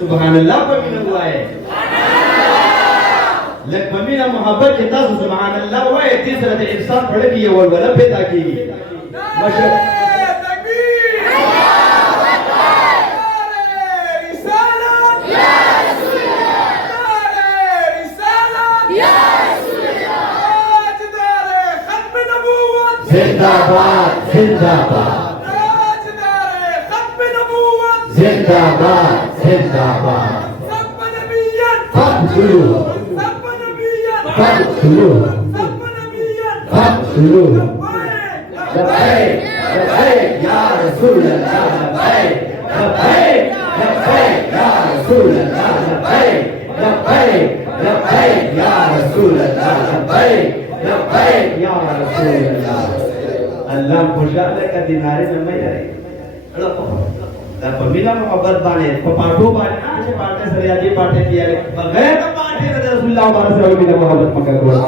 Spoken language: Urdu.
سبحان الله بمن الله لك بمن محبت تاسو سبحان الله وای تیسره د انسان په لګي یو ولا پیدا کیږي مشه تکبیر رسالت یا رسول الله رسالت یا رسول الله تاجدار ختم نبوت زنده باد زنده باد تاجدار ختم نبوت زنده باد زنداباد سب نبيا فاقتلوه سب نبيا فاقتلوه سب نبيا فاقتلوه لبيك لبيك يا رسول الله لبيك لبيك لبيك يا رسول الله لبيك لبيك لبيك يا رسول الله لبيك لبيك يا رسول الله الله خوشاله کا دینارے میں رہے دا پمینا محبت باندې په پاټو باندې چې پاټه سره یادي پاټه دیاره بغیر د پاټه رسول الله صلی الله علیه وسلم محبت مکه کوله